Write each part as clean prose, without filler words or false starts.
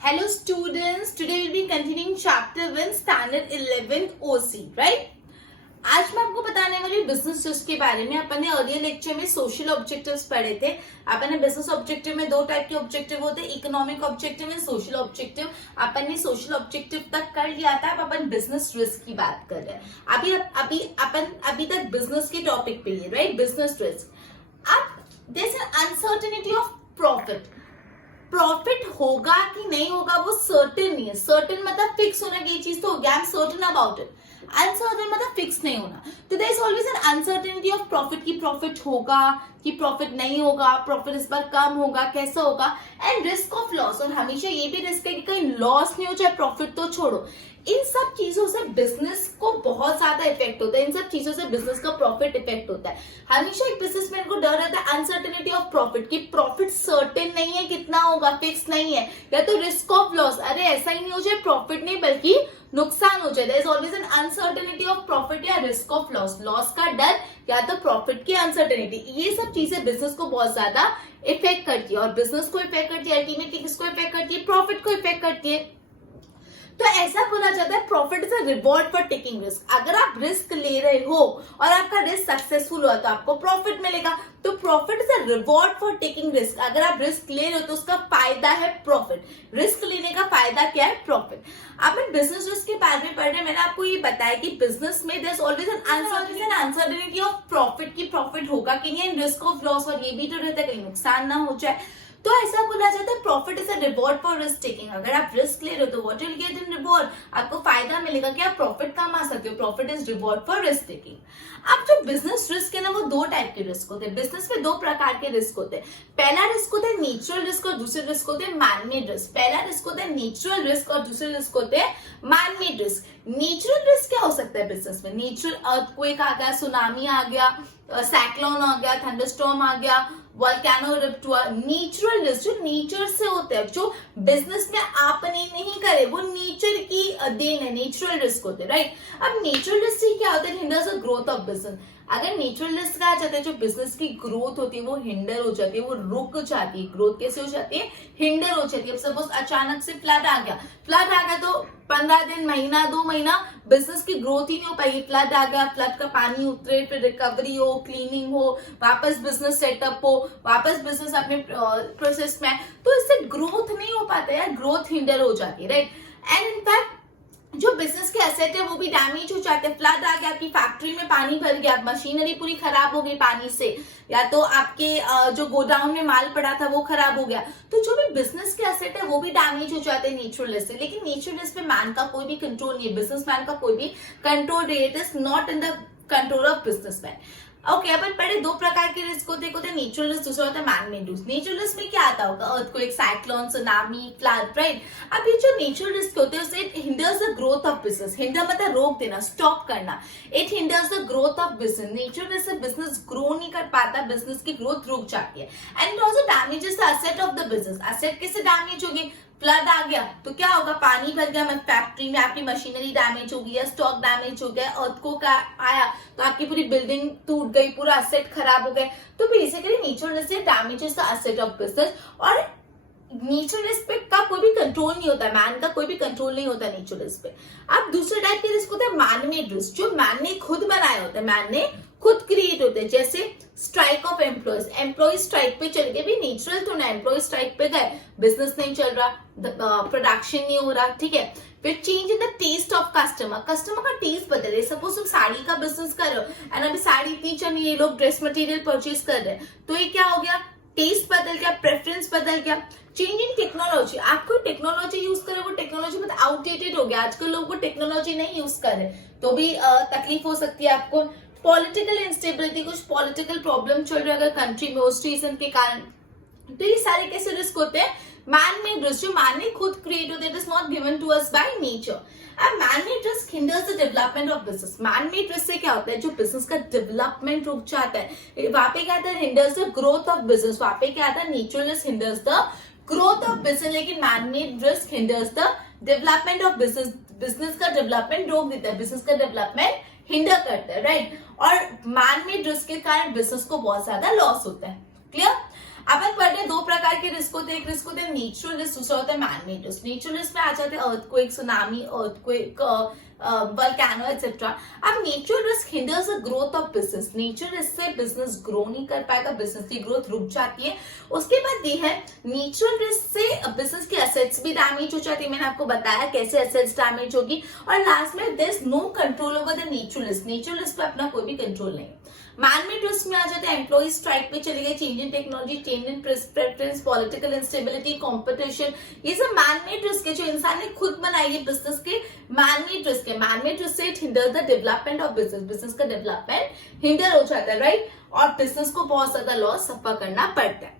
Hello students, today we'll be continuing chapter 1 standard 11 OC, right? आज मैं आपको बताने वाली बिजनेस रिस्क के बारे में। अपन ने अर्लियर लेक्चर में सोशल ऑब्जेक्टिव्स पढ़े थे। अपन ने बिजनेस ऑब्जेक्टिव में दो टाइप के ऑब्जेक्टिव होते हैं, economic objective and social objective. अपन ने सोशल ऑब्जेक्टिव तक कर लिया था, अब अपन बिजनेस रिस्क की बात कर रहे हैं। अभी तक बिजनेस के टॉपिक पे ही, राइट? Business risk. अब there is uncertainty of profit होगा कि नहीं होगा वो सर्टेन नहीं है। सर्टेन मतलब फिक्स होना कि ये चीज तो हो गया, I am certain about it. Uncertain मतलब फिक्स नहीं होना। तो there is always an uncertainty of profit, की प्रॉफिट होगा कि प्रॉफिट नहीं होगा, प्रॉफिट इस बार कम होगा, कैसा होगा। एंड रिस्क ऑफ लॉस, और हमेशा ये भी रिस्क है कि कहीं लॉस नहीं हो जाए, प्रॉफिट तो छोड़ो। इन सब चीजों से बिजनेस को बहुत ज्यादा इफेक्ट होता है। इन सब चीजों से बिजनेस का प्रॉफिट इफेक्ट होता है। हमेशा एक बिजनेसमैन को डर रहता है अनसर्टेनिटी ऑफ प्रॉफिट, की प्रॉफिट सर्टेन नहीं है, कितना होगा फिक्स नहीं है, या तो रिस्क ऑफ लॉस, अरे ऐसा ही नहीं हो जाए प्रॉफिट नहीं बल्कि नुकसान हो जाए। There is always an uncertainty of profit या रिस्क ऑफ लॉस, लॉस का डर या तो प्रॉफिट की अनसर्टेनिटी। ये सब चीजें बिजनेस को बहुत ज्यादा इफेक्ट करती है, और बिजनेस को इफेक्ट करती है, अल्टीमेटली किसको इफेक्ट करती है? प्रॉफिट को इफेक्ट करती है। तो ऐसा बोला जाता है profit is a reward for taking risk. अगर आप रिस्क ले रहे हो और आपका रिस्क सक्सेसफुल हुआ तो आपको प्रॉफिट मिलेगा। तो profit is a reward for taking risk. अगर आप रिस्क ले रहे हो तो उसका फायदा है प्रॉफिट। रिस्क लेने का फायदा क्या है? प्रॉफिट। आपने बिजनेस रिस्क के बारे में पढ़ रहे हैं, मैंने आपको ये बताया कि बिजनेस में there is always an uncertainty of profit, की प्रॉफिट होगा कि नहीं, रिस्क ऑफ लॉस, और ये भी तो रहता है कहीं नुकसान ना हो जाए। तो ऐसा बोला जाता है profit is a reward for risk taking. अगर आप रिस्क ले रहे हो तो what will get in reward, आपको फायदा मिलेगा कि आप प्रॉफिट कमा सकते हो। Profit is reward for risk taking. अब जो बिजनेस रिस्क है ना, वो दो टाइप के रिस्क होते हैं। बिजनेस में दो प्रकार के रिस्क होते हैं। पहला रिस्क होता है नेचुरल रिस्क और दूसरे रिस्क होते हैं मैनमेड रिस्क। पहला रिस्क होता है नेचुरल रिस्क और दूसरे रिस्क होते हैं मैनमेड रिस्क। नेचुरल रिस्क क्या हो सकता है बिजनेस में? नेचुरल अर्थक्वेक आ गया, सुनामी आ गया, साइक्लोन आ गया, थंडरस्टॉर्म आ गया, वोल्केनो इरप्ट हुआ। नेचुरल रिस्क जो नेचर से होते हैं, जो बिजनेस में आपने नहीं करे, वो नेचर की देन है, नेचुरल रिस्क होते हैं, राइट? अब नेचुरल रिस्क से क्या होता है? Hinders the growth of business. अगर नेचुरल रिस्क कहा जाता है जो बिजनेस की ग्रोथ होती है वो हिंडर हो जाती है, वो रुक जाती है। ग्रोथ कैसे हो जाती है? हिंडर हो जाती है। अब सपोज अचानक से फ्लड आ गया तो 15 दिन, महीना, 2 महीना बिजनेस की ग्रोथ ही नहीं हो पाएगी। फ्लड आ गया, फ्लड का पानी उतरे, फिर रिकवरी हो, क्लीनिंग हो, वापस बिजनेस सेटअप हो, वापस बिजनेस अपने प्रोसेस में, तो इससे ग्रोथ नहीं हो पाता है, ग्रोथ हिंडर हो जाती है, राइट? एंड इनफैक्ट जो बिजनेस के एसेट है वो भी डैमेज हो जाते हैं। फ्लड आ गया, आपकी फैक्ट्री में पानी भर गया, मशीनरी पूरी खराब हो गई पानी से, या तो आपके जो गोडाउन में माल पड़ा था वो खराब हो गया। तो जो भी बिजनेस के एसेट है वो भी डैमेज हो जाते हैं नेचुरल रिस्क से। लेकिन नेचुरल रिस्क पे मैन का कोई भी कंट्रोल नहीं है, बिजनेसमैन का कोई भी कंट्रोल नहीं। It is not in the control of businessman. Okay, अपन पढ़े दो प्रकार के रिस्क होते हैं नेचुरल रिस्क, दूसरा होता है मैनमेड रिस्क। नेचुरल रिस्क में क्या आता होगा? Earthquake, cyclone, tsunami, flood, right? अब ये जो नेचुरल रिस्क होते हैं उससे it hinders the growth of business. Hinder मतलब रोक देना, स्टॉप करना। It hinders the growth of business. Natural risk से बिजनेस ग्रो नहीं कर पाता, बिजनेस की ग्रोथ रुक जाती है। And it also damages the asset of the business. Asset कैसे डैमेज होगी? फ्लड आ गया तो क्या होगा? पानी भर गया फैक्ट्री में, आपकी मशीनरी डैमेज हो गई या स्टॉक डैमेज हो गया, अर्थक्वेक आया तो आपकी पूरी बिल्डिंग टूट गई, पूरा एसेट खराब हो गए। तो basically natural risk damages the asset of business. और नेचुरल रिस्क पे का कोई भी कंट्रोल नहीं होता, मैन का कोई भी कंट्रोल नहीं होता नेचुरल रिस्क पे। अब दूसरे टाइप के रिस्क होता है मैनमेड रिस्क, जो मैन ने खुद बनाया होता है, मैन ने खुद क्रिएट होते हैं। जैसे strike off employees, employees strike पे चले गए, भी नेचुरल तो ना, एम्प्लॉयज स्ट्राइक पे गए, बिजनेस नहीं चल रहा, प्रोडक्शन नहीं हो रहा, ठीक है। फिर change in the taste of customer, customer का टेस्ट बदल रहे। सपोज तुम साड़ी का बिजनेस कर रहे हो एंड अभी साड़ी इतनी चल रही है, लोग ड्रेस मटेरियल परचेज कर रहे हैं, तो ये क्या हो गया? टेस्ट बदल गया, प्रेफरेंस बदल गया। चेंज इन टेक्नोलॉजी, आप कोई टेक्नोलॉजी यूज कर रहे हो, वो टेक्नोलॉजी मतलब आउटडेटेड हो गया, आजकल लोग वो टेक्नोलॉजी नहीं यूज कर रहे, तो भी तकलीफ हो सकती है आपको। पॉलिटिकल इंस्टेबिलिटी, कुछ पॉलिटिकल प्रॉब्लम चल रहा है अगर कंट्री में, उस रीजन के कारण, तो ये सारे कैसे रिस्क होते हैं? मैन-मेड रिस्क, जो मैन ने खुद क्रिएट होते हैं, it is not given to us by nature. अब man made risk hinders the development of business. Man made risk से क्या होता है? जो बिजनेस का डेवलपमेंट रुक जाता है, वहां पे क्या आता है? Hinders the growth of business. वहां पे क्या आता है? Natural risk hinders the growth of business, लेकिन man made risk hinders the development of business. Business का डेवलपमेंट रोक देता है, बिजनेस का डेवलपमेंट हिंडर करता है, राइट? और मैन-मेड रिस्क के कारण बिजनेस को बहुत ज्यादा लॉस होता है। क्लियर? अपन पढ़ रहे दो प्रकार के रिस्क होते हैं, एक रिस्क होते हैं नेचुरल रिस्क, दूसरा होता है मैनमेड रिस्क। नेचुरल रिस्क में आ जाते हैं earthquake, tsunami, earthquake, volcano etcetera. अब natural risk hinders the growth of business. Natural risk से बिजनेस ग्रो नहीं कर पाएगा, बिजनेस की ग्रोथ रुक जाती है। उसके बाद ये है नेचुरल रिस्क से बिजनेस की एसेट्स भी डैमेज हो जाती है, मैंने आपको बताया कैसे एसेट्स डैमेज होगी। और लास्ट में there is no control over the natural risk. Natural risk पे अपना कोई भी कंट्रोल नहीं। मैनमेड रिस्क में आ जाते हैं एम्प्लॉय स्ट्राइक पे चले गए, change in technology, change in preference, political instability, competition, ये सब मैनमेड रिस्क है जो इंसान ने खुद बनाई है बिजनेस के मैनमेड रिस्क है। मैनमेड रिस्क से it hinder the development of business. Business का डेवलपमेंट हिंडर हो जाता है, राइट, और बिजनेस को बहुत ज्यादा लॉस सफर करना पड़ता है।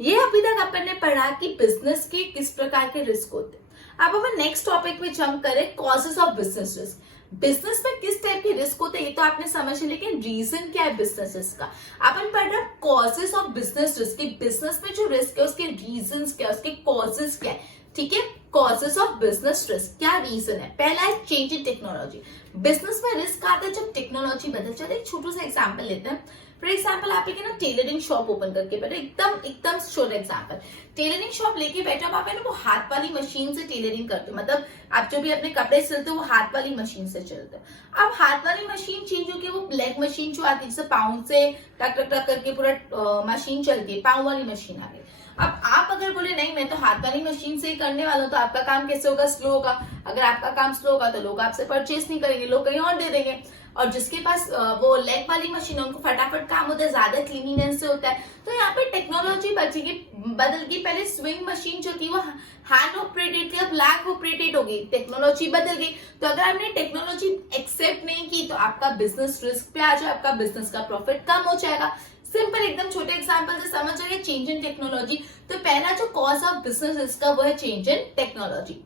ये अभी तक अपन ने पढ़ा कि बिजनेस के किस प्रकार के रिस्क होते हैं। अब अपन नेक्स्ट टॉपिक में जंप करें, causes of business risk. Business में किस टाइप के रिस्क होते हैं ये तो आपने समझ लिया, लेकिन रीजन क्या है बिजनेस का। अपन पढ़ रहे causes of business risk. Business में जो रिस्क है उसके रीजंस क्या है, उसके कॉजेस क्या है, ठीक है। कॉजेस ऑफ बिजनेस रिस्क, क्या रीजन है। पहला है चेंज इन टेक्नोलॉजी। बिजनेस में रिस्क आता है जब टेक्नोलॉजी बदल जाती है। एक छोटा सा एग्जांपल लेते हैं। फॉर एग्जाम्पल आप एक ना टेलरिंग शॉप ओपन करके बैठे, एकदम शोर एग्जाम्पल, टेलरिंग शॉप लेके बैठे, आप है ना वो हाथ वाली मशीन से टेलरिंग करते हो, मतलब आप जो भी अपने कपड़े सिलते हो वो हाथ वाली मशीन से चलते हो। अब हाथ वाली मशीन चेंज होगी, वो लेग मशीन जो आती है जिससे पाँव से टक टक टक करके पूरा मशीन चलती है, पाँव वाली मशीन आ गई। अब आप अगर बोले नहीं मैं तो हाथ वाली मशीन से ही करने वाला हूँ, तो आपका काम कैसे होगा, स्लो होगा। अगर आपका काम स्लो होगा तो लोग आपसे परचेस नहीं करेंगे, लोग कहीं और दे देंगे। और जिसके पास वो लेग वाली मशीन है उनको फटाफट काम होता है, ज्यादा क्लीनिनेस से होता है। तो यहाँ पे टेक्नोलॉजी बचेगी, बदल गई। पहले स्विंग मशीन जो थी वो हैंड ऑपरेटेड थी, अब लैग ऑपरेटेड हो गई, टेक्नोलॉजी बदल गई। तो अगर आपने टेक्नोलॉजी एक्सेप्ट नहीं की तो आपका बिजनेस रिस्क पे आ जाए, आपका बिजनेस का प्रॉफिट कम हो जाएगा। सिंपल एकदम छोटे एग्जांपल से समझ जाइए चेंज इन टेक्नोलॉजी। तो पहला जो कॉज ऑफ बिजनेस रिस्क का वो है change in technology.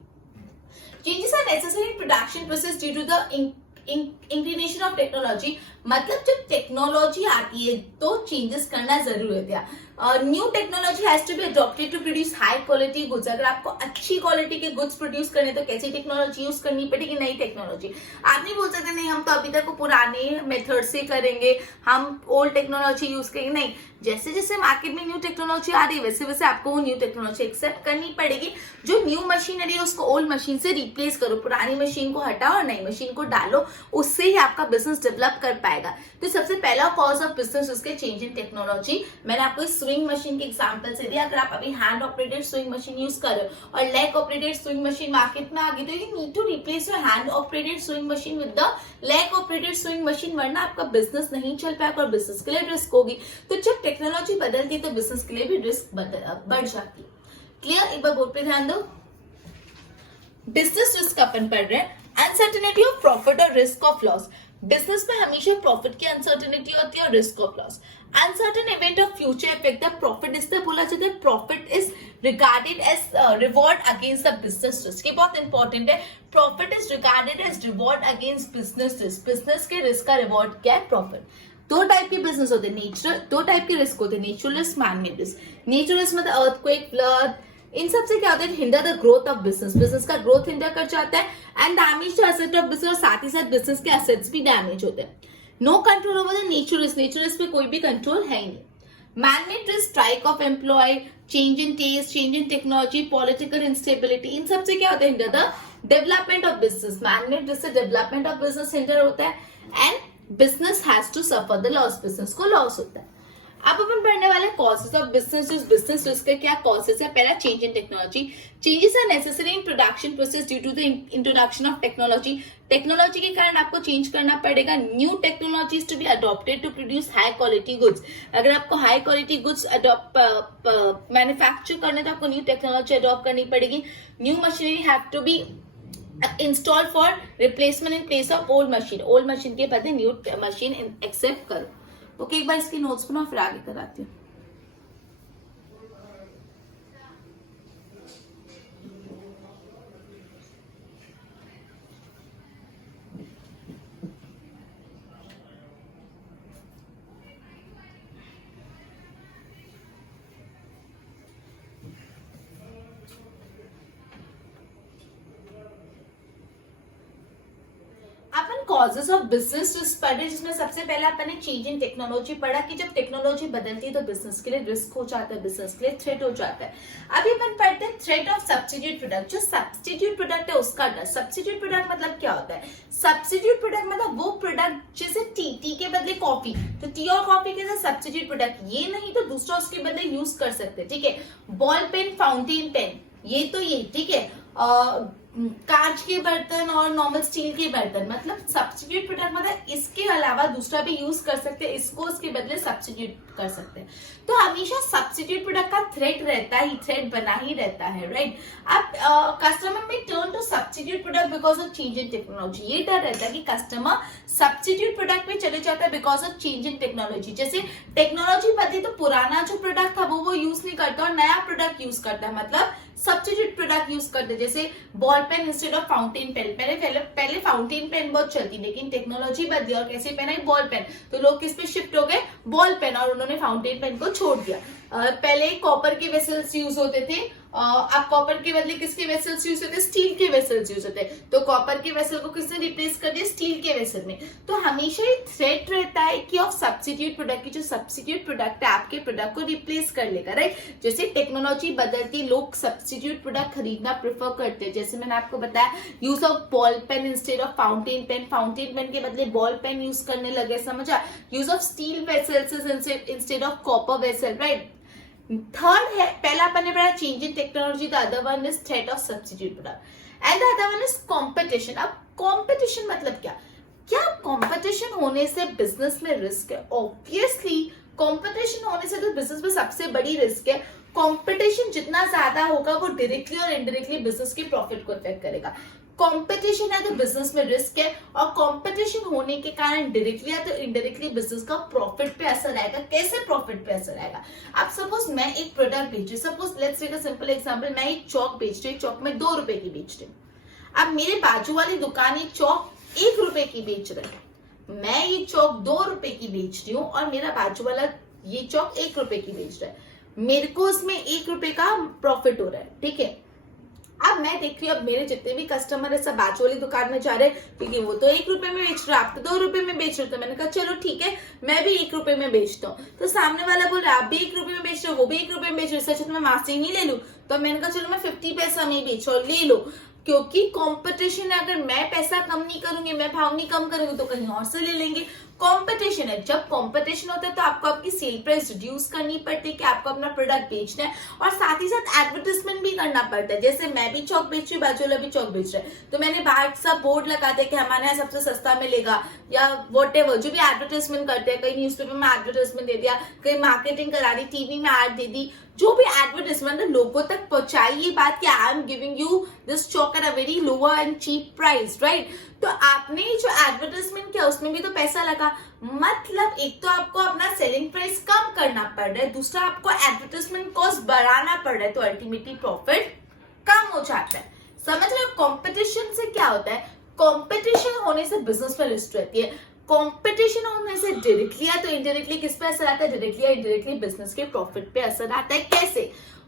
Changes are necessary in production process due to the inclination of technology. मतलब जब टेक्नोलॉजी आती है तो चेंजेस करना जरूरी है। New technology has to be adopted to produce high quality goods. अगर आपको अच्छी क्वालिटी के गुड्स प्रोड्यूस करने तो कैसी टेक्नोलॉजी यूज करनी पड़ेगी, नई टेक्नोलॉजी। आप नहीं बोल सकते नहीं हम तो अभी तक पुराने मेथड से करेंगे, हम ओल्ड टेक्नोलॉजी यूज करेंगे, नहीं। जैसे जैसे मार्केट में न्यू टेक्नोलॉजी आ रही है वैसे वैसे आपको वो न्यू टेक्नोलॉजी एक्सेप्ट करनी पड़ेगी। जो न्यू मशीनरी है उसको ओल्ड मशीन से रिप्लेस करो, पुरानी मशीन को हटाओ और नई मशीन को डालो, उससे ही आपका बिजनेस डेवलप कर पाएगा। तो सबसे पहला कॉज ऑफ बिजनेस उसके चेंज इन टेक्नोलॉजी। मैंने आपको स्विंग मशीन के एग्जांपल से दिया। अगर आप अभी hand operated sewing machine use कर रहे हो और leg operated sewing machine market में आ गई तो you need to replace your hand operated sewing machine with the leg operated sewing machine, वरना आपका बिजनेस नहीं चल पाएगा और बिजनेस के लिए रिस्क होगी। तो जब टेक्नोलॉजी बदलती है तो बिजनेस के लिए भी रिस्क बढ़ जाती है। क्लियर, एक बार बोर्ड पे ध्यान दो। बिजनेस रिस्क अपन पढ़ रहे हैं, अनसर्टेनिटी ऑफ प्रॉफिट और रिस्क ऑफ लॉस। बिजनेस में हमेशा प्रॉफिट की अनसर्टेनिटी होती है और risk of loss. Uncertain event of future effect the profit, इससे बोला जाता है profit is regarded as reward against the business risk. ये बहुत इंपॉर्टेंट है, profit is regarded as reward against business risk. Business के रिस्क का रिवॉर्ड क्या है, प्रॉफिट। दो टाइप के बिजनेस होते हैं, नेचुरल, दो टाइप के रिस्क होते हैं, natural risk, manmade risk. Natural risk मतलब अर्थक्वेक, फ्लड, इन सब से क्या होता है, hinder the growth of business. Business का ग्रोथ हिंडर कर जाता है and damage the asset of business, और साथ ही साथ बिजनेस के एसेट्स भी डैमेज होते हैं। No control over the natural risk, natural risk पे कोई भी कंट्रोल है ही नहीं। Manmade risk, strike of employ, change in taste, change in technology, political instability, इन सब से क्या होता है, hinder the development of business. Manmade risk से डेवलपमेंट ऑफ बिजनेस हिंडर होता है and business has to suffer the loss, business को लॉस होता है। अब अपन पढ़ने वाले causes of business risk. Business risk के क्या कॉजेस है, पहला change in technology. Changes are necessary in production process due to the introduction of technology. Technology के कारण आपको चेंज करना पड़ेगा। New technologies to be adopted to produce high quality goods. अगर आपको हाई क्वालिटी गुड्स मैन्युफैक्चर करने तो आपको न्यू टेक्नोलॉजी अडॉप्ट करनी पड़ेगी। New machinery have to be install for replacement in place of old machine. Old machine के बदले new machine accept करो। ओके, एक बार इसकी नोट्स बनाओ फिर आगे कराती हूँ। अपन कॉजेस ऑफ बिजनेस रिस्क पढ़े, जिसमें सबसे पहले अपन ने चेंज इन टेक्नोलॉजी पढ़ा कि जब टेक्नोलॉजी बदलती है तो बिजनेस के लिए रिस्क हो जाता है, बिजनेस के लिए थ्रेट हो जाता है। अभी अपन पढ़ते हैं थ्रेट ऑफ सब्स्टिट्यूट प्रोडक्ट। जो सब्स्टिट्यूट प्रोडक्ट है उसका डर। सब्स्टिट्यूट प्रोडक्ट मतलब क्या होता है? सब्स्टिट्यूट प्रोडक्ट मतलब वो प्रोडक्ट जैसे टी के बदले कॉफी, तो टी और कॉफी के साथ सब्स्टिट्यूट प्रोडक्ट, ये नहीं तो दूसरा उसके बदले यूज कर सकते हैं, ठीक है। बॉल पेन, फाउंटेन पेन, ये तो ये, ठीक है। कांच के बर्तन और नॉर्मल स्टील के बर्तन, मतलब सब्स्टिट्यूट प्रोडक्ट मतलब इसके अलावा दूसरा भी यूज कर सकते हैं, इसको उसके बदले सब्स्टिट्यूट कर सकते हैं। तो हमेशा सब्स्टिट्यूट प्रोडक्ट का थ्रेट रहता ही, थ्रेट बना ही रहता है, राइट। अब कस्टमर में turn to substitute product because of change in technology. ये डर रहता है कि कस्टमर सब्स्टिट्यूट प्रोडक्ट में चले जाता है because of change in technology. जैसे टेक्नोलॉजी बदली तो पुराना जो प्रोडक्ट था वो यूज नहीं करता और नया प्रोडक्ट यूज करता है, मतलब सब्स्टिट्यूट प्रोडक्ट यूज करते हैं। जैसे ball pen instead of fountain pen. पहले फाउंटेन पेन बहुत चलती, लेकिन टेक्नोलॉजी बदली और कैसे पेन आई? Ball pen. तो लोग किस पे शिफ्ट हो गए? बॉल पेन, और उन्होंने फाउंटेन पेन को छोड़ दिया। पहले कॉपर के वेसल्स यूज होते थे, अब कॉपर के बदले किसके वेसल्स यूज होते? स्टील के वेसल्स यूज होते। तो कॉपर के वेसल को किसने रिप्लेस कर दिया? स्टील के वेसल में। तो हमेशा ही थ्रेट रहता है कि ऑफ सब्स्टिट्यूट प्रोडक्ट की जो सब्स्टिट्यूट प्रोडक्ट है आपके प्रोडक्ट को रिप्लेस कर लेगा, राइट। जैसे टेक्नोलॉजी बदलती, लोग सब्स्टिट्यूट प्रोडक्ट खरीदना प्रेफर करते हैं। जैसे मैंने आपको बताया use of ball pen instead of fountain pen, fountain pen के बदले बॉल पेन यूज करने लगे, समझा। Use of steel vessels instead of copper vessel, right. Third है, पहला अपन ने पढ़ा change in technology, the other one is threat of substitute product and the other one is competition. अब कंपटीशन मतलब क्या? क्या कंपटीशन होने से बिजनेस में रिस्क है? ऑब्वियसली कंपटीशन होने से तो बिजनेस में सबसे बड़ी रिस्क है। कंपटीशन जितना ज्यादा होगा वो डायरेक्टली और इनडायरेक्टली बिजनेस के प्रॉफिट को अफेक्ट करेगा। कंपटीशन है तो बिजनेस में रिस्क है, और कंपटीशन होने के कारण डायरेक्टली या तो इनडायरेक्टली बिजनेस का प्रॉफिट पे असर आएगा। कैसे प्रॉफिट पे असर आएगा? अब सपोज मैं एक प्रोडक्ट बेच रही हूँ, suppose let's take a simple example, मैं एक चौक बेच रही हूँ, चौक में 2 रुपए की बेच रही हूँ। अब मेरे बाजू वाली दुकान ये चौक 1 रुपए की बेच रहा है। मैं ये चौक 2 रुपए की बेच रही हूँ और मेरा बाजू वाला ये चौक 1 रुपए की बेच रहा है। मेरे को उसमें 1 रुपए का प्रॉफिट हो रहा है, ठीक है। अब मैं देख रही हूँ, अब मेरे जितने भी कस्टमर है सब बाजू वाली दुकान में जा रहे हैं, क्योंकि वो तो 1 रुपए में बेच रहा है, आप तो 2 रुपए में बेच रहे हो। तो मैंने कहा चलो ठीक है, मैं भी 1 रुपए में बेचता हूँ। तो सामने वाला बोल रहा है आप भी 1 रुपए में बेच रहे हो, वो भी 1 रुपए में बेच रहे हो, सच मैं मार्जिन नहीं ले लूं? तो मैंने कहा चलो मैं 50 पैसा में बेच रहा हूँ, ले लो। क्योंकि कंपटीशन है, अगर मैं पैसा कम नहीं करूंगी, मैं भाव नहीं कम करूंगी, तो कहीं और से ले लेंगे। कंपटीशन है, जब कंपटीशन होता है तो आपको आपकी सेल प्राइस रिड्यूस करनी पड़ती है कि आपको अपना प्रोडक्ट बेचना है, और साथ ही साथ एडवर्टाइजमेंट भी करना पड़ता है। जैसे मैं भी चौक बेच रही हूँ, बाजू वाला भी चौक बेच रहा है, तो मैंने बाहर सब बोर्ड लगा दिया कि हमारे यहाँ सबसे सस्ता मिलेगा, या व्हाटएवर जो भी एडवर्टाइजमेंट करते हैं। कहीं न्यूज़पेपर में एडवर्टाइजमेंट दे दिया, कहीं मार्केटिंग करा दी, टीवी में एड दे दी, जो भी एडवर्टाइजमेंट लोगों तक पहुंचाई ये बात कि I am giving you this chalk at a very lower and cheap price, right. तो आपने जो एडवर्टाइजमेंट किया उसमें भी तो पैसा लगा, मतलब एक तो आपको अपना सेलिंग प्राइस कम करना पड़ रहा है, दूसरा आपको एडवर्टाइजमेंट कॉस्ट बढ़ाना पड़ रहा है, तो अल्टीमेटली प्रॉफिट कम हो जाता है। समझ रहे हो? कंपटीशन से क्या होता है? कंपटीशन होने से बिजनेस में रिस्क रहती है। कंपटीशन होने से डायरेक्टली या तो इनडायरेक्टली किस पे असर आता है? डायरेक्टली या इनडायरेक्टली बिजनेस के प्रॉफिट पे असर आता है। कैसे?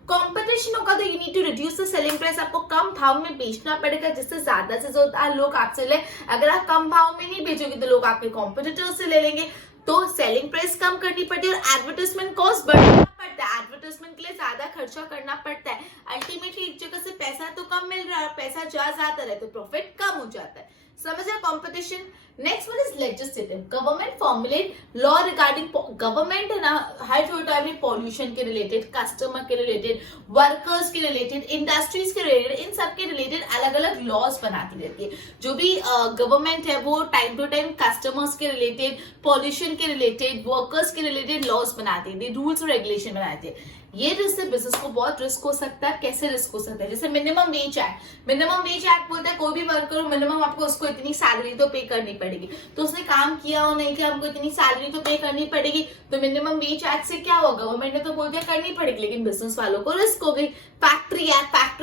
कंपटीशन होगा तो you need to reduce the selling price, आपको कम भाव में बेचना पड़ेगा जिससे ज्यादा से ज्यादा लोग आपसे ले। अगर आप कम भाव में नहीं बेचोगे तो लोग आपके कॉम्पिटिटर्स से ले लेंगे, तो सेलिंग प्राइस कम करनी पड़ती है और एडवर्टाइजमेंट कॉस्ट बढ़ाना पड़ता है। एडवर्टाइजमेंट के लिए ज्यादा खर्चा करना पड़ता है। अल्टीमेटली एक जगह से पैसा तो कम मिल रहा है, पैसा ज्यादा है तो प्रॉफिट कम हो जाता है। समझ रहे? Competition. Next one is legislative. Government formulate law regarding, government है ना हर टाइम में पॉल्यूशन के रिलेटेड, कस्टमर के रिलेटेड, वर्कर्स के रिलेटेड, इंडस्ट्रीज के रिलेटेड, इन सब के रिलेटेड अलग अलग लॉज बनाती रहती है। जो भी गवर्नमेंट है वो टाइम टू टाइम कस्टमर्स के रिलेटेड, पॉल्यूशन के रिलेटेड, वर्कर्स के रिलेटेड लॉज बनाती है, रूल्स और रेगुलेशन बनाती है। ये जिससे बिजनेस को बहुत रिस्क हो सकता है। कैसे रिस्क हो सकता है? जैसे minimum wage act. Minimum wage act बोलता है कोई भी वर्कर हो, मिनिमम आपको उसको इतनी सैलरी तो पे करनी पड़ेगी। तो उसने काम किया हो नहीं किया, हमको इतनी सैलरी तो पे करनी पड़ेगी। तो मिनिमम वेज एक्ट से क्या होगा? गवर्नमेंट ने तो बोल दिया करनी पड़ेगी, लेकिन बिजनेस वालों को रिस्क हो गई। फैक्ट्री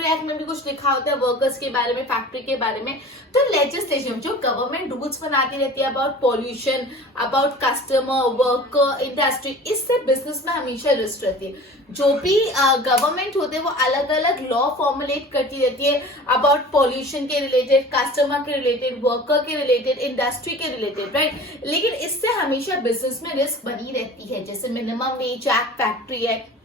एक्ट में भी कुछ लिखा होता है वर्कर्स के बारे में, फैक्ट्री के बारे में। तो लेजिस्लेशन जो गवर्नमेंट रूल्स बनाती रहती है about pollution, about customer, worker, industry, इससे बिजनेस में हमेशा रिस्क रहती है। जो भी गवर्नमेंट होते हैं वो अलग अलग लॉ फॉर्मुलेट करती रहती है अबाउट पॉल्यूशन के रिलेटेड, कस्टमर के रिलेटेड, वर्कर के रिलेटेड, इंडस्ट्री के रिलेटेड, राइट। लेकिन इससे हमेशा बिजनेस में रिस्क बनी रहती है, जैसे minimum wage act, factory act.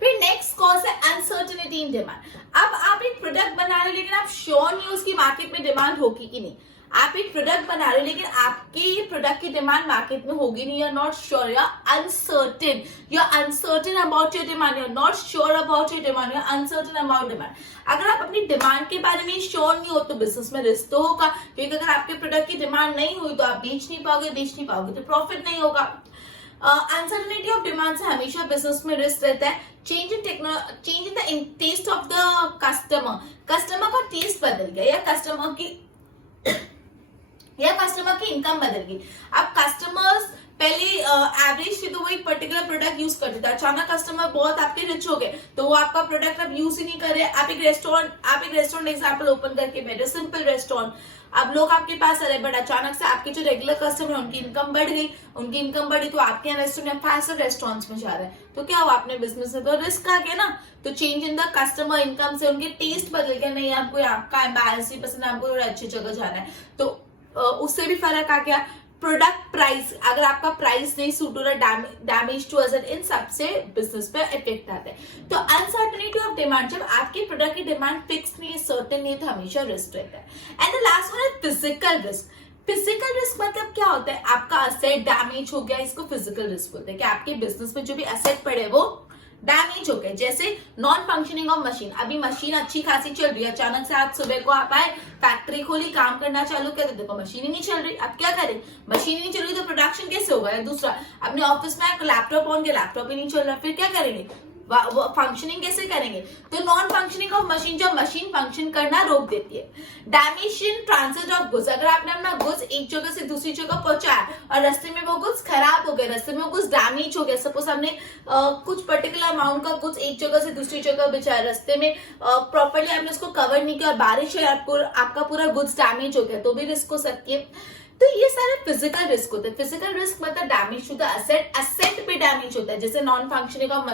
फिर नेक्स्ट कॉज है अनसर्टेनिटी इन डिमांड। अब आप एक प्रोडक्ट बना रहे हो लेकिन आप श्योर नहीं हो उसकी मार्केट में डिमांड होगी कि नहीं। आप एक प्रोडक्ट बना रहे हो लेकिन आपके प्रोडक्ट की डिमांड मार्केट में होगी नहीं, you are not sure, you are uncertain, you are uncertain about your demand, you are not sure about your demand, you are uncertain about demand. अगर आप अपनी डिमांड के बारे में श्योर नहीं हो तो बिजनेस में रिस्क तो होगा, क्योंकि अगर आपके प्रोडक्ट की डिमांड नहीं हुई तो आप बेच नहीं पाओगे तो प्रॉफिट नहीं होगा। अनसर्टेनिटी ऑफ डिमांड से हमेशा बिजनेस में रिस्क रहता है। Change in the taste of the customer का टेस्ट बदल गया या कस्टमर की इनकम बदल गई। अब कस्टमर्स पहले एवरेज थे तो वो एक पर्टिकुलर प्रोडक्ट यूज करते थे, अचानक कस्टमर बहुत आपके रिच हो गए तो वो आपका प्रोडक्ट अब यूज ही नहीं कर रहे। आप एक रेस्टोरेंट एग्जांपल ओपन करके बैठे, सिंपल रेस्टोरेंट, अब लोग आपके पास आ रहे, बट अचानक से आपके जो रेगुलर कस्टमर है उनकी इनकम बढ़ गई, उनकी इनकम बढ़ी तो आपके यहाँ रेस्टोरेंट 500 रेस्टोरेंट्स में जा रहे हैं, तो क्या हुआ, अपने बिजनेस में तो रिस्क आ गया ना। तो change in the customer income से उनके टेस्ट बदल गया, नहीं आपको आपका एम्बेरेंस नहीं पसंद, आपको थोड़ा अच्छी जगह जाना है, तो उससे भी फर्क आ गया। प्रोडक्ट प्राइस, अगर आपका प्राइस नहीं सूट हो रहा, डैमेज टू असेट, इन सबसे बिजनेस पे इफेक्ट आता है। तो अनसर्टेनिटी ऑफ डिमांड, जब आपके प्रोडक्ट की डिमांड फिक्स नहीं है, सर्टेन नहीं है, तो हमेशा रिस्क रहता है। एंड द लास्ट वन है फिजिकल रिस्क। फिजिकल रिस्क मतलब क्या होता है, आपका असेट डैमेज हो गया, इसको फिजिकल रिस्क बोलते हैं कि आपके बिजनेस में जो भी असेट पड़े वो डैमेज हो गए। जैसे नॉन फंक्शनिंग ऑफ मशीन, अभी मशीन अच्छी खासी चल रही है, अचानक से आप सुबह को आप आए, फैक्ट्री खोली, काम करना चालू किया तो देखो मशीन ही नहीं चल रही, अब क्या करें, मशीन ही नहीं चल रही तो प्रोडक्शन कैसे होगा। दूसरा, अपने ऑफिस में लैपटॉप ऑन किया, लैपटॉप ही नहीं चल रहा, फिर क्या करेंगे, फंक्शनिंग कैसे करेंगे। तो नॉन फंक्शनिंग ऑफ मशीन, जब मशीन फंक्शन करना रोक देती है। Damage in transit of goods, अगर आपने अपना गुड्स एक जगह से दूसरी जगह पहुंचाया और रास्ते में वो गुड्स खराब हो गए, रास्ते में वो गुड्स डैमेज हो गए, सपोज हमने कुछ पर्टिकुलर अमाउंट का गुड्स एक जगह से दूसरी जगह बेचाया, रास्ते में प्रॉपर्ली आपने उसको कवर नहीं किया और बारिश है, आपका पूरा गुड्स डैमेज हो गया, तो भी रिस्क हो सकती है। तो ये सारे फिजिकल रिस्क होते हैं। फिजिकल रिस्क मतलब डैमेज टू द असेट पे डैमेज होता है, जैसे नॉन फंक्शनिंग ऑफ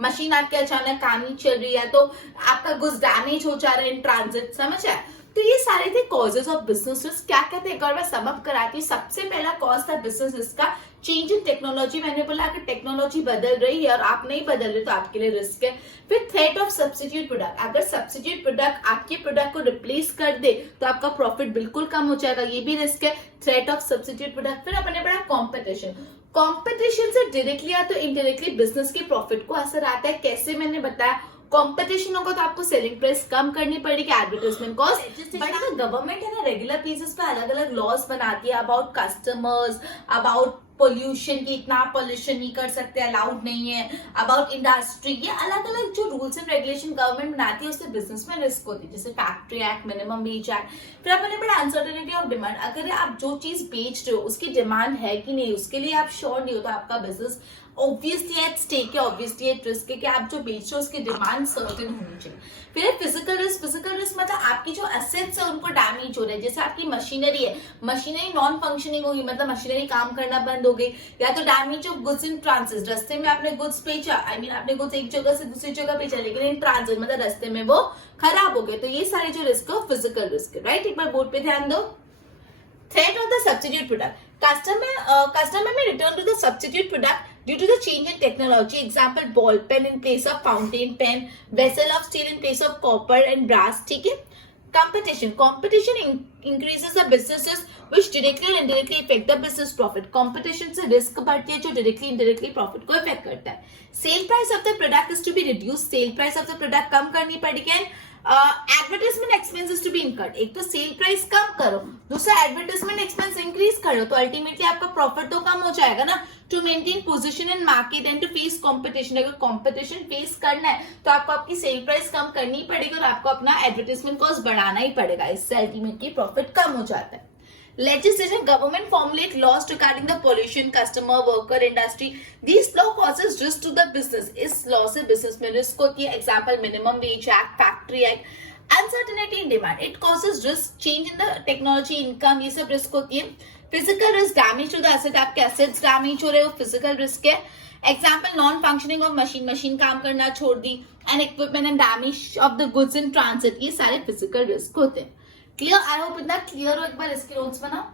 मशीन आपके अचानक काम नहीं चल रही है तो आपका गुड्स डैमेज हो जा रहा है इन ट्रांजिट, समझ आया। तो ये सारे थे कॉजेज ऑफ बिजनेस रिस्क। क्या कहते हैं, एक बार मैं समअप कराती हूँ। सबसे पहला कॉज था बिजनेस रिस्क का चेंज इन टेक्नोलॉजी। मैंने बोला कि टेक्नोलॉजी बदल रही है और आप नहीं बदल रहे तो आपके लिए रिस्क है। फिर थ्रेट ऑफ सब्स्टिट्यूट प्रोडक्ट, अगर सब्स्टिट्यूट प्रोडक्ट आपके प्रोडक्ट को रिप्लेस कर दे तो आपका प्रॉफिट बिल्कुल कम हो जाएगा, ये भी रिस्क है, थ्रेट ऑफ सब्स्टिट्यूट प्रोडक्ट। फिर अपने पढ़ा कॉम्पिटिशन से डायरेक्टली या तो इनडायरेक्टली बिजनेस के प्रॉफिट को असर आता है। कैसे, मैंने बताया, कंपटीशन होगा तो आपको सेलिंग प्राइस कम करनी पड़ेगी, एडवर्टाइजमेंट कॉस्ट। बट गवर्नमेंट है ना रेगुलर बेसिस पे अलग अलग लॉज बनाती है अबाउट कस्टमर्स, अबाउट पोल्यूशन की, इतना पोल्यूशन नहीं कर सकते, अलाउड नहीं है, अबाउट इंडस्ट्री, ये अलग अलग जो रूल्स एंड रेगुलेशन गवर्नमेंट बनाती है उससे बिजनेस में रिस्क होती है, जैसे factory act, minimum wage act. फिर अपने बड़ा अनसर्टेनिटी ऑफ डिमांड, अगर आप जो चीज बेच रहे हो उसकी डिमांड है कि नहीं, उसके लिए आप श्योर नहीं हो तो आपका बिजनेस ऑब्वियसली एट स्टेक है, ऑब्वियसली एट रिस्क है कि आप जो बेच रहे हो उसकी डिमांड सर्टेन होनी चाहिए। फिर फिजिकल रिस्क मतलब आपकी जो एसेट्स है उनको डैमेज हो रहे हैं, जैसे आपकी मशीनरी है, मशीनरी नॉन फंक्शनिंग होगी, मतलब मशीनरी काम करना बंद हो गई, या तो damage of goods in transit, रास्ते में आपने गुड्स बेचा, आपने गुड्स एक जगह से दूसरी जगह बेचा लेकिन इन ट्रांसिट मतलब रास्ते में वो खराब हो गए, तो ये सारे जो रिस्क है फिजिकल रिस्क है, राइट। एक बार बोर्ड पे ध्यान दो। Threat of the substitute product. Customer may return to the substitute product due to the change in technology. Example, ball pen in place of fountain pen, vessel of steel in place of copper and brass. ठीक है। Competition increases the businesses which directly and indirectly affect the business profit. Competition से risk बढ़ती है जो directly indirectly profit को affect करता है। Sale price of the product is to be reduced. Sale price of the product कम करनी पड़ेगी। Advertisement expenses to be incurred, एक तो सेल प्राइस कम करो, दूसरा एडवर्टाइजमेंट एक्सपेंस इंक्रीज करो, तो अल्टीमेटली आपका प्रॉफिट तो कम हो जाएगा ना। To maintain position in market and to face competition, अगर कंपटीशन फेस करना है तो आपको आपकी सेल प्राइस कम करनी पड़ेगी और आपको अपना एडवर्टाइजमेंट कॉस्ट बढ़ाना ही पड़ेगा, इससे अल्टीमेटली प्रॉफिट कम हो जाता है। Legislation, government formulate laws regarding the pollution, customer, worker, industry. These law causes risk to the business. इस law से business में risk होती है. Example, minimum wage act, factory act. Uncertainty in demand. It causes risk. Change in the technology, income, ये सब risk होती है. Physical risk, damage to the asset. आपके assets damage हो रहे हो, physical risk है. Example non functioning of machine, machine काम करना छोड़ दी, and equipment and damage of the goods in transit, ये सारे फिजिकल रिस्क होते हैं. क्लियर? आई होप इतना क्लियर हो. एक बार इसके नोट्स बनाओ.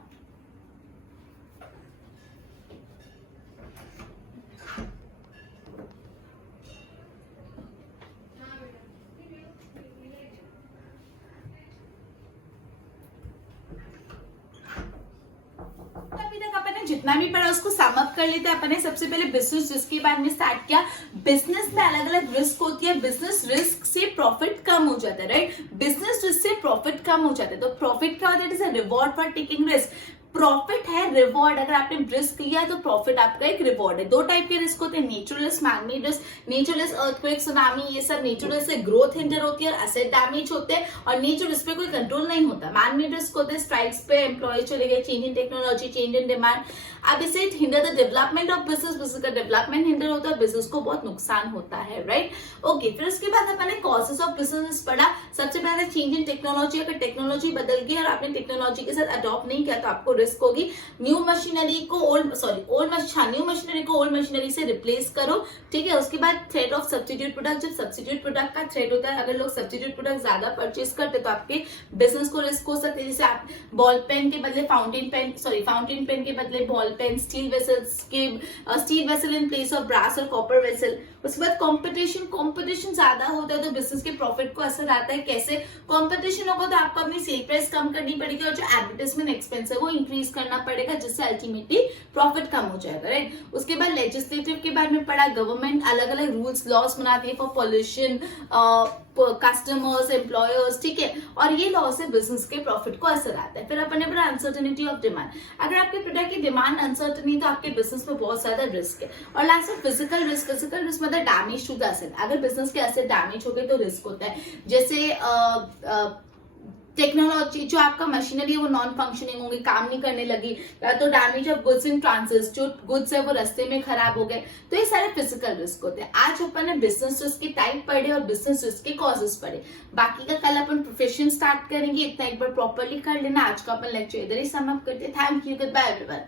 अभी तक अपन ने जितना भी पढ़ा उसको सम अप कर लेते हैं. अपन ने सबसे पहले बिजनेस रिस्क के बारे में स्टार्ट किया. बिजनेस में अलग अलग रिस्क होती है. बिजनेस रिस्क से प्रॉफिट कम हो जाता है, राइट? बिजनेस रिस्क से प्रॉफिट कम हो जाता है. तो प्रॉफिट क्या होता है? It is a reward for taking risk. Profit है रिवॉर्ड. अगर आपने रिस्क लिया तो प्रॉफिट आपका एक रिवॉर्ड है. दो टाइप के रिस्क होते हैं, natural risk, manmade risk. Natural risk earthquake, tsunami, ये सब नेचुरल रिस्क से ग्रोथ हिंडर होती है और एसेट डैमेज होते हैं. और नेचुरल रिस्क पे कोई कंट्रोल नहीं होता. मैनमेड रिस्क होते हैं, स्ट्राइक्स पे एम्प्लॉय चले गए, change in technology, change in demand. अब इसे hinder the development of business. Business का डेवलपमेंट हिंडर होता है, बिजनेस को बहुत नुकसान होता है, राइट? ओके, फिर उसके बाद अपन ने कॉजेस ऑफ बिजनेस पढ़ा. सबसे पहले चेंज इन टेक्नोलॉजी. अगर टेक्नोलॉजी बदल गई और आपने टेक्नोलॉजी के साथ अडॉप्ट नहीं किया तो आपको रिस्क होगी. न्यू मशीनरी को न्यू मशीनरी को ओल्ड मशीनरी से रिप्लेस करो. ठीक है. उसके बाद थ्रेट ऑफ सब्स्टिट्यूट प्रोडक्ट. जब सब्स्टिट्यूट प्रोडक्ट का थ्रेट होता है, अगर लोग सब्स्टिट्यूट प्रोडक्ट ज्यादा परचेज करते तो आपके बिजनेस को रिस्क हो सकते हैं. जैसे आप बॉल पेन के बदले फाउंटेन पेन के बदले ball pen, steel vessel in place of brass और कॉपर वेसल. उसके बाद कंपटीशन ज्यादा होता है तो बिजनेस के प्रॉफिट को असर आता है. कैसे? कंपटीशन होगा तो आपको अपनी सेल प्राइस कम करनी पड़ेगी और जो एडवर्टाइजमेंट एक्सपेंस है वो इंक्रीज करना पड़ेगा, जिससे अल्टीमेटली प्रॉफिट कम हो जाएगा, राइट? उसके बाद लेजिस्लेटिव के बारे में पढ़ा. गवर्नमेंट अलग अलग रूल्स लॉस बनाती है फॉर पॉल्यूशन, कस्टमर्स, एम्प्लॉयर्स. ठीक है. और ये लॉ से बिजनेस के प्रॉफिट को असर आता है. फिर अपन ने पढ़ा अनसर्टेनिटी ऑफ डिमांड. अगर आपके प्रोडक्ट की डिमांड अनसर्टेन है तो आपके बिजनेस में बहुत ज्यादा रिस्क है. और लास्ट में फिजिकल रिस्क. फिजिकल रिस्क मतलब डैमेज टू द एसेट. अगर बिजनेस के एसेट डैमेज हो गए तो रिस्क होता है. जैसे टेक्नोलॉजी, जो आपका मशीनरी है वो नॉन फंक्शनिंग होगी, काम नहीं करने लगी, या तो damage of goods in transit, जो गुड्स है वो रास्ते में खराब हो गए. तो ये सारे फिजिकल रिस्क होते हैं. आज अपन ने बिजनेस रिस्क की टाइप पढ़े और बिजनेस रिस्क के कॉजेस पढ़े. बाकी का कल अपन प्रोफेशन स्टार्ट करेंगे. इतना एक बार प्रॉपरली कर लेना. आज का अपन लेक्चर इधर ही सम अप करते हैं. Thank you. Good bye everyone.